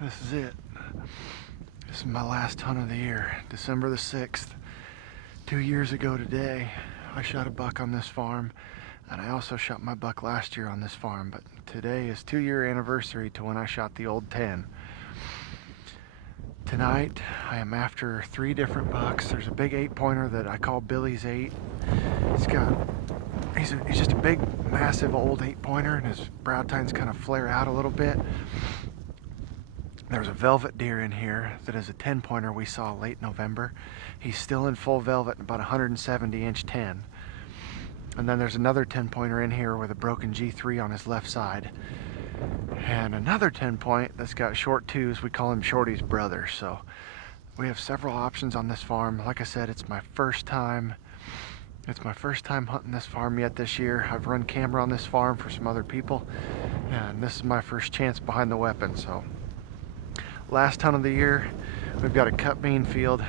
This is it. This is my last hunt of the year, December the 6th. 2 years ago today, I shot a buck on this farm, and I also shot my buck last year on this farm, but today is 2-year anniversary to when I shot the old 10. Tonight, I am after 3 different bucks. There's a big 8-pointer that I call Billy's 8. He's just a big, massive old 8-pointer, and his brow tines kind of flare out a little bit. There's a velvet deer in here that is a 10-pointer we saw late November. He's still in full velvet, about 170-inch 10. And then there's another 10-pointer in here with a broken G3 on his left side. And another 10-point that's got short 2s. We call him Shorty's brother. So we have several options on this farm. Like I said, it's my first time. It's my first time hunting this farm yet this year. I've run camera on this farm for some other people, and this is my first chance behind the weapon. So last hunt of the year, we've got a cut bean field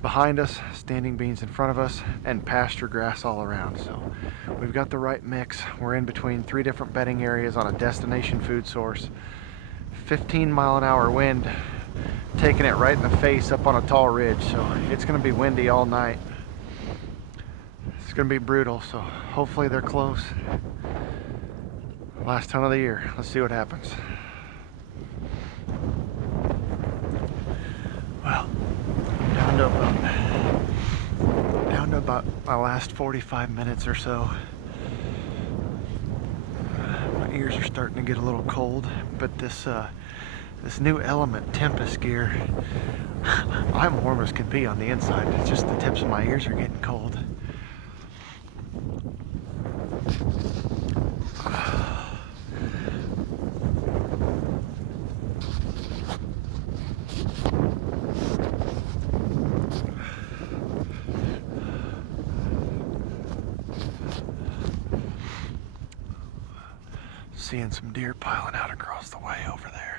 behind us, standing beans in front of us, and pasture grass all around. So we've got the right mix. We're in between 3 different bedding areas on a destination food source. 15-mile-an-hour wind taking it right in the face up on a tall ridge. So it's going to be windy all night. It's going to be brutal, so hopefully they're close. Last hunt of the year. Let's see what happens. Well, down to about my last 45 minutes or so. My ears are starting to get a little cold, but this new Element Tempest gear, I'm warm as can be on the inside. It's just the tips of my ears are getting cold. Seeing some deer piling out across the way over there.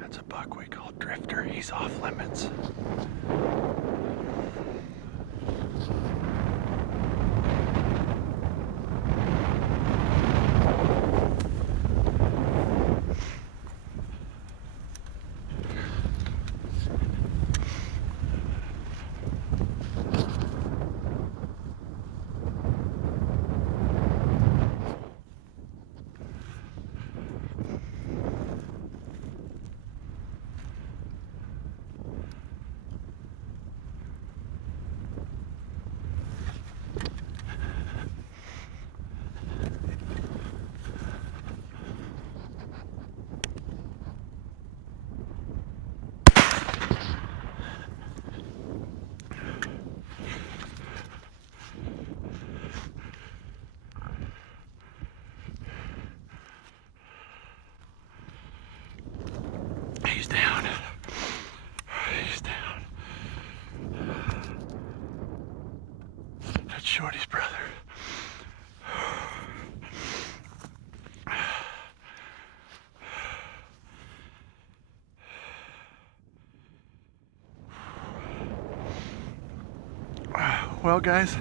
That's a buck we call Drifter. He's off limits. He's down. He's down. That's Shorty's brother. Well, guys,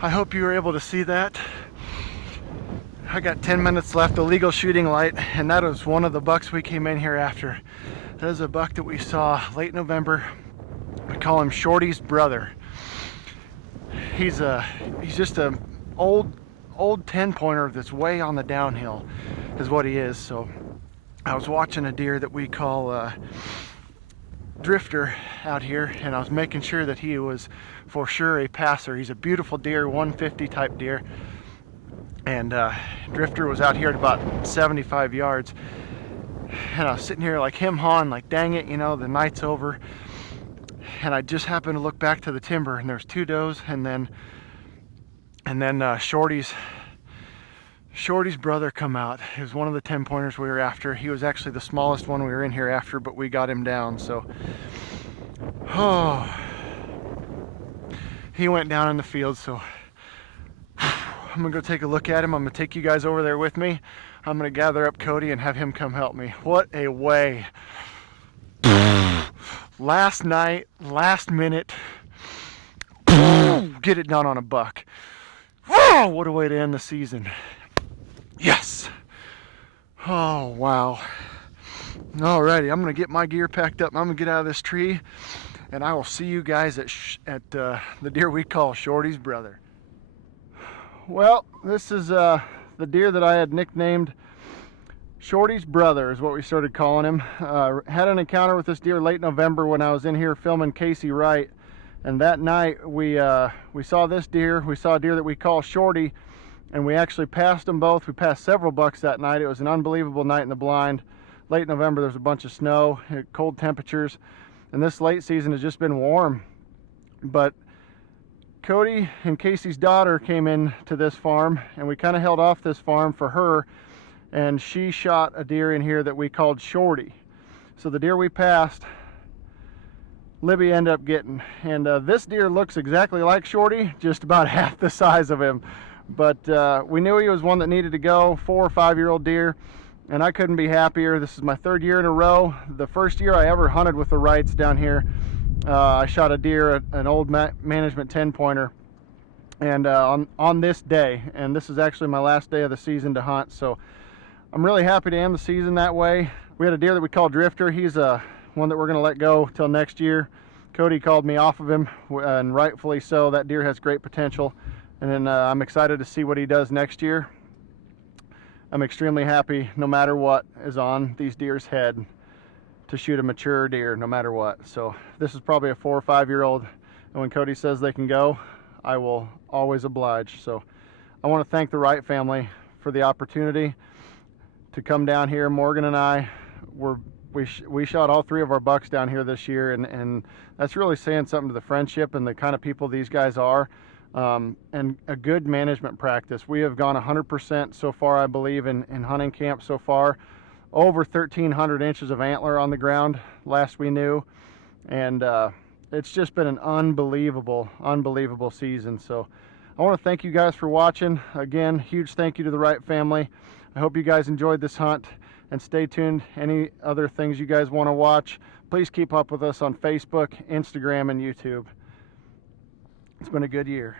I hope you were able to see that. I got 10 minutes left of legal shooting light, and that was one of the bucks we came in here after. That is a buck that we saw late November. We call him Shorty's brother. He's just a old 10-pointer that's way on the downhill is what he is. So I was watching a deer that we call Drifter out here, and I was making sure that he was for sure a passer. He's a beautiful deer, 150 type deer, and Drifter was out here at about 75 yards, and I was sitting here like him hawing, like dang it, you know, the night's over. And I just happened to look back to the timber, and there's two does, and then Shorty's brother come out. He was one of the 10 pointers we were after. He was actually the smallest one we were in here after, but we got him down. So, oh, he went down in the field. So I'm gonna go take a look at him. I'm gonna take you guys over there with me. I'm gonna gather up Cody and have him come help me. What a way. Last night, last minute, get it done on a buck. What a way to end the season. Yes. Oh, wow. Alrighty, I'm going to get my gear packed up. I'm going to get out of this tree, and I will see you guys at the deer we call Shorty's brother. Well, this is the deer that I had nicknamed Shorty's brother, is what we started calling him. Had an encounter with this deer late November when I was in here filming Casey Wright, and that night we saw this deer. We saw a deer that we call Shorty, and we actually passed them both. We passed several bucks that night. It was an unbelievable night in the blind. Late November, there's a bunch of snow, cold temperatures, and this late season has just been warm. But Cody and Casey's daughter came in to this farm, and we kind of held off this farm for her, and she shot a deer in here that we called Shorty. So the deer we passed, Libby ended up getting. And this deer looks exactly like Shorty, just about half the size of him. But we knew he was one that needed to go, 4 or 5 year old deer, and I couldn't be happier. This is my 3rd year in a row. The first year I ever hunted with the Wrights down here, I shot a deer, an old management 10 pointer, and on this day, and this is actually my last day of the season to hunt, so I'm really happy to end the season that way. We had a deer that we call Drifter. He's one that we're going to let go till next year. Cody called me off of him, and rightfully so. That deer has great potential. And then I'm excited to see what he does next year. I'm extremely happy, no matter what is on these deer's head, to shoot a mature deer, no matter what. So this is probably a 4 or 5 year old. And when Cody says they can go, I will always oblige. So I want to thank the Wright family for the opportunity to come down here. Morgan and I we shot all 3 of our bucks down here this year, and that's really saying something to the friendship and the kind of people these guys are. And a good management practice. We have gone 100% so far, I believe, in hunting camp so far. Over 1,300 inches of antler on the ground last we knew, and it's just been an unbelievable season. So I want to thank you guys for watching. Again, huge thank you to the Wright family. I hope you guys enjoyed this hunt, and stay tuned. Any other things you guys want to watch, please keep up with us on Facebook, Instagram, and YouTube. It's been a good year.